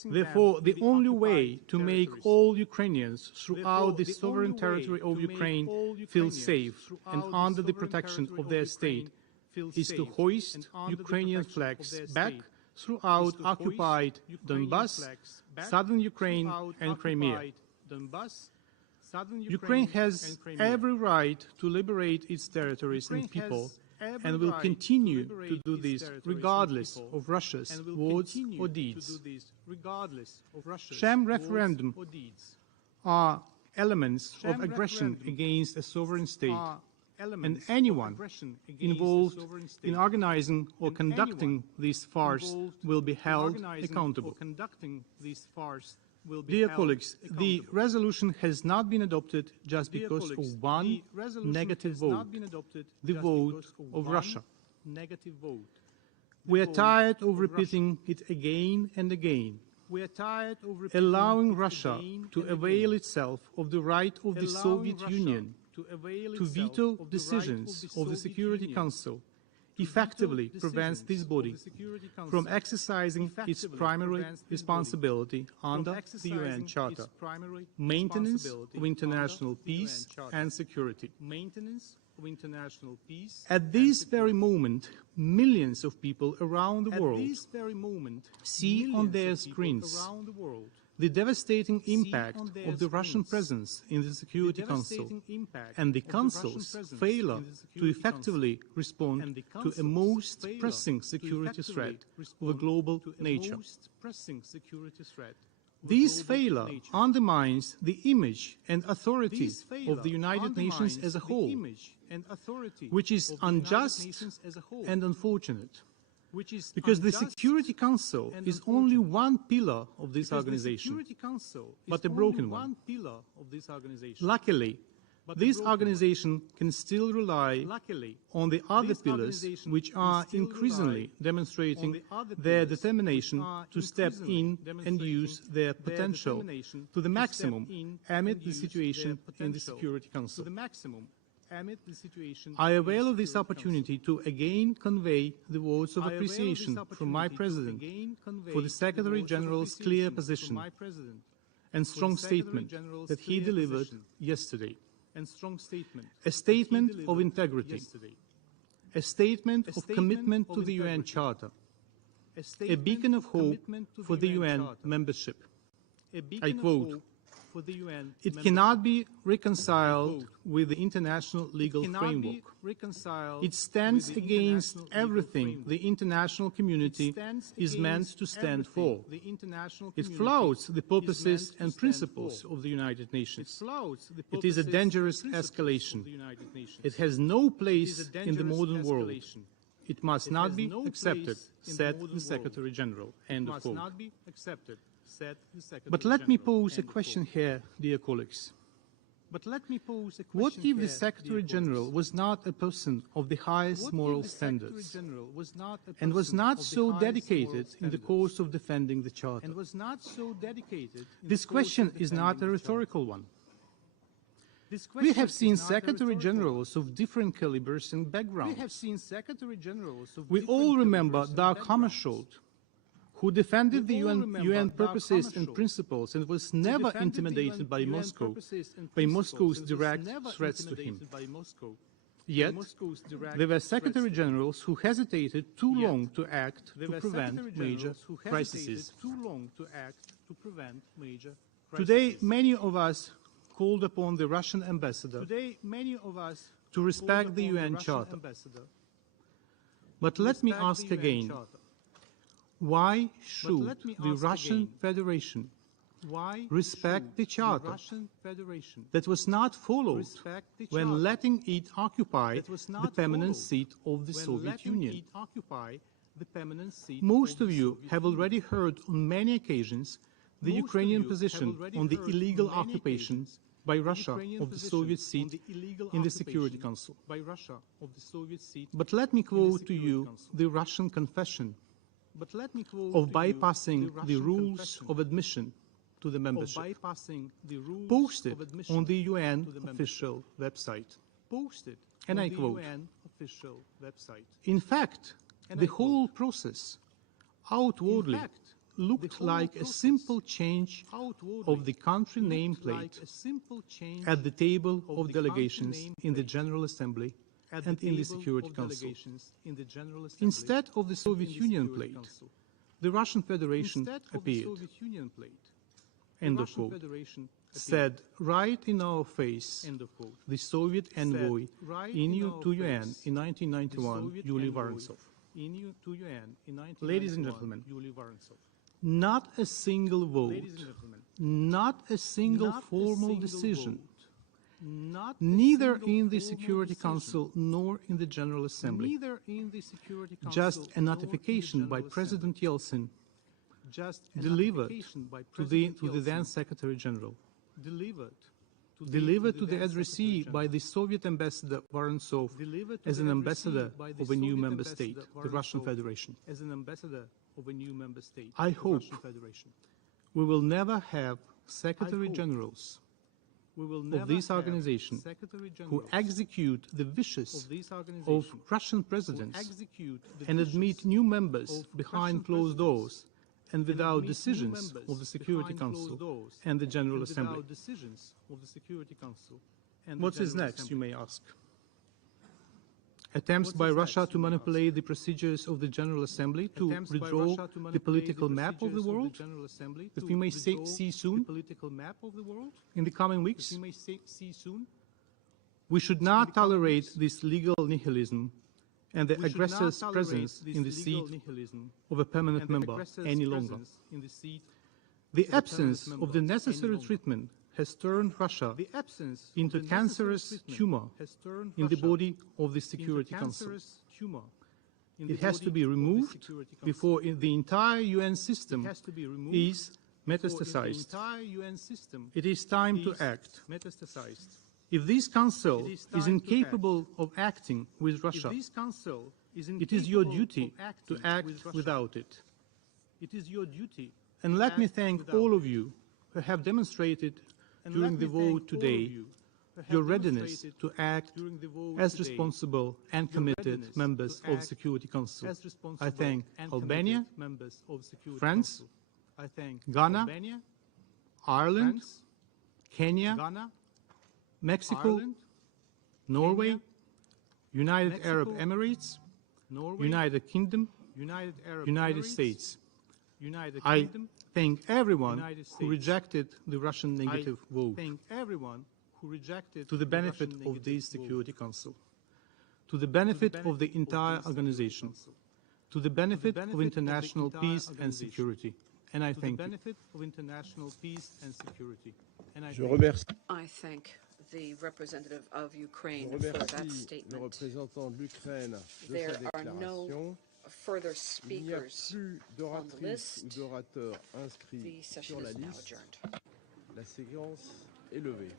Therefore, the only way to make all Ukrainians throughout the sovereign territory of Ukraine feel safe and under the protection of their state is to hoist Ukrainian flags back throughout occupied Donbass, southern Ukraine and Crimea. Ukraine has every right to liberate its territories and people, and will continue to do this regardless of Russia's words or deeds. regardless of Russia's sham referendum or deeds, are elements of aggression against a sovereign state, and anyone involved in organizing or conducting this farce will be held accountable. Dear colleagues, the resolution has not been adopted just because of one negative vote, the vote of Russia. We are tired of repeating it again and again, allowing Russia to avail itself of the right of the Soviet Union to veto decisions of the Security Council effectively prevents this body from exercising its primary responsibility under the UN Charter, maintenance of international peace and security. At this very moment, millions of people around the world see on their screens the devastating impact of the Russian presence in the Security Council and the Council's failure to effectively respond to a most pressing security threat of a global nature. This failure undermines the image and authority of the United Nations as a whole, which is unjust and unfortunate. Because the Security Council is only one pillar of this organization, but a broken one. Luckily, this organization can still rely on the other pillars, which are increasingly demonstrating their determination to step in and use their potential to the maximum amid the situation in the Security Council. I avail of this opportunity to again convey the words of appreciation from my President for the Secretary-General's clear position and strong statement that he delivered yesterday. A statement of integrity, a statement of commitment to the UN Charter, a beacon of hope for the UN membership. I quote, "It cannot be reconciled with the international legal framework. It stands against everything the international community is meant to stand for. It flouts the purposes and principles of the United Nations. It is a dangerous escalation. It has no place in the modern world. It must not be accepted," said the Secretary-General. End of quote. But let me pose a question here, dear colleagues. What if the Secretary-General was not a person of the highest moral standards and was not so dedicated in the cause of defending the Charter? This question is not a rhetorical one. We have seen Secretary-Generals of different calibers and backgrounds. We all remember Dag Hammarskjöld, who defended the UN purposes and principles and was never intimidated by Moscow, by Moscow's direct threats to him. Yet, there were Secretary-Generals who hesitated too long to act to prevent major crises. Today, many of us called upon the Russian ambassador to respect the UN Charter. But let me ask again, why should the Russian Federation respect the Charter that was not followed when letting it occupy the permanent seat of the Soviet Union? Most of you have already heard on many occasions the Ukrainian position on the illegal occupation by Russia of the Soviet seat in the Security Council. But let me quote to you the Russian confession of bypassing the rules of admission to the membership, posted on the UN official website. And I quote, "In fact, the whole process outwardly looked like a simple change of the country nameplate at the table of delegations in the General Assembly and in the Security Council. Instead of the Soviet Union plate, the Russian Federation appeared." End of quote. Said right in our face, the Soviet envoy to UN in 1991, Yuri Vorontsov. Ladies and gentlemen, Not a single vote, not a single formal decision, neither in the Security Council nor in the General Assembly. Just a notification by President Yeltsin delivered to the then Secretary General, delivered to the addressee by the Soviet ambassador Vorontsov as an ambassador of a new member state, the Russian Federation. I hope we will never have Secretary Generals of this organization who execute the wishes of Russian presidents and admit new members behind closed doors and without decisions of the Security Council and the General Assembly. What is next, you may ask? Attempts by Russia to manipulate the procedures of the General Assembly to redraw the political map of the world that we may see soon in the coming weeks? We should not tolerate this legal nihilism and the aggressor's presence in the seat of a permanent member any longer. The absence of the necessary treatment has turned Russia into a cancerous tumor in the body of the Security Council. It has to be removed before the entire UN system is metastasized. It is time to act. If this Council is incapable of acting with Russia, it is your duty to act without it. And let me thank all of you who have demonstrated during the vote today your readiness to act as responsible and committed members of the Security Council. I thank Albania, France, Ghana, Ireland, Kenya, Mexico, Norway, United Arab Emirates, United Kingdom, United States. I thank everyone who rejected the Russian negative vote to the benefit of this Security Council, to the benefit of the entire organization, to the benefit of international peace and security. And I thank you. I thank the representative of Ukraine for that statement. There are no further speakers on the list. The session is now adjourned. La séance est levée.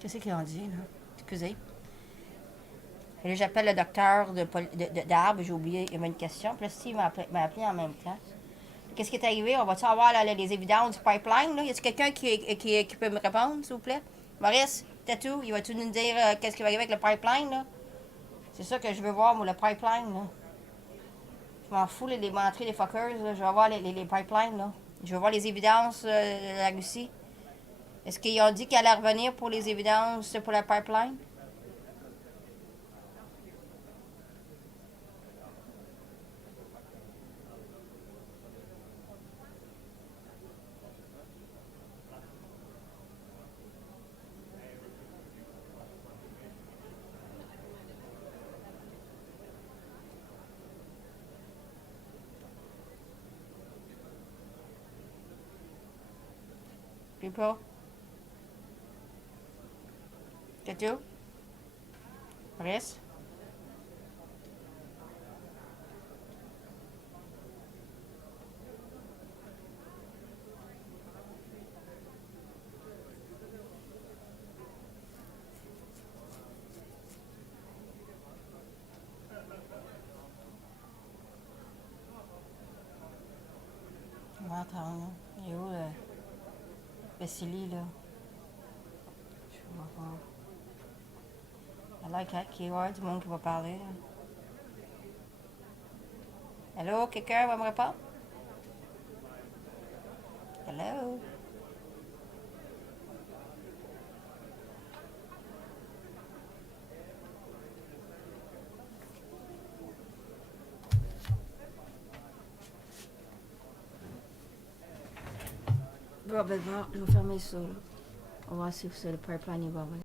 Qu'est-ce qu'ils ont dit, là? Excusez. Et là, j'appelle le docteur d'Arbre, j'ai oublié, il y avait une question. Puis là, Steve m'a appelé en même temps. Qu'est-ce qui est arrivé? On va-tu avoir là, les évidences du pipeline? Là? Y a-t-il quelqu'un qui peut me répondre, s'il vous plaît? Maurice, Tatou, il va-tu nous dire qu'est-ce qui va arriver avec le pipeline? Là? C'est ça que je veux voir, moi, le pipeline. Là. Je m'en fous, les montrer les fuckers. Là. Je veux voir les pipelines. Là. Je veux voir les évidences de la Russie. Est-ce qu'ils ont dit qu'elle allait revenir pour les évidences pour la pipeline? People? Tetu? Chris? On va attendre. Il est où le Vassili là? Je vois pas. Qu'il y a du monde qui va parler. Là. Allô, quelqu'un va me répondre? Hello? Bon, ben, je vais fermer ça. Là. On va voir si le pipeline va venir.